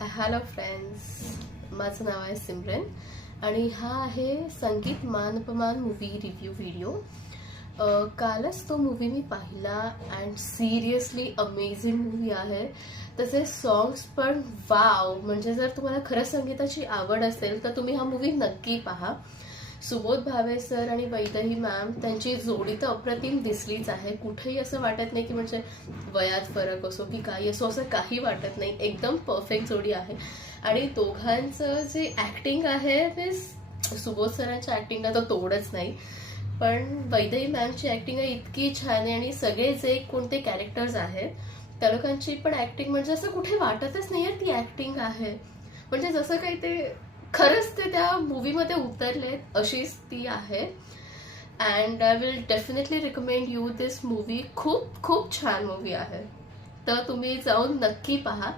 Hello friends, माझं नाव आहे सिमरन आणि हा आहे संगीत मानपमान मूवी रिव्ह्यू व्हिडिओ. कालच तो मूवी मी पाहिला अँड सिरियसली अमेझिंग मूवी आहे. तसे सॉंग्स पण वाव. म्हणजे जर तुम्हाला खरंच संगीताची आवड असेल तर तुम्ही हा मूवी नक्की पहा. सुबोध भावे सर आणि वैदेही मॅम त्यांची जोडी तर अप्रतिम दिसलीच आहे. कुठेही असं वाटत नाही की म्हणजे वयात फरक असो की काही असो, असं काही वाटत नाही. एकदम परफेक्ट जोडी आहे. आणि दोघांचं जे ऍक्टिंग आहे ते सुबोध सरांच्या ऍक्टिंगला तर तोडच नाही, पण वैदेही मॅमची ऍक्टिंग इतकी छान आहे. आणि सगळे जे कोणते कॅरेक्टर्स आहेत त्या लोकांची पण ऍक्टिंग म्हणजे असं कुठे वाटतच नाहीये ती ऍक्टिंग आहे. म्हणजे जसं काही ते खरंच ते त्या मूवीमध्ये उतरलेत अशीच ती आहे. And I will definitely recommend you this movie. खूप खूप छान मूवी आहे, तर तुम्ही जाऊन नक्की पहा.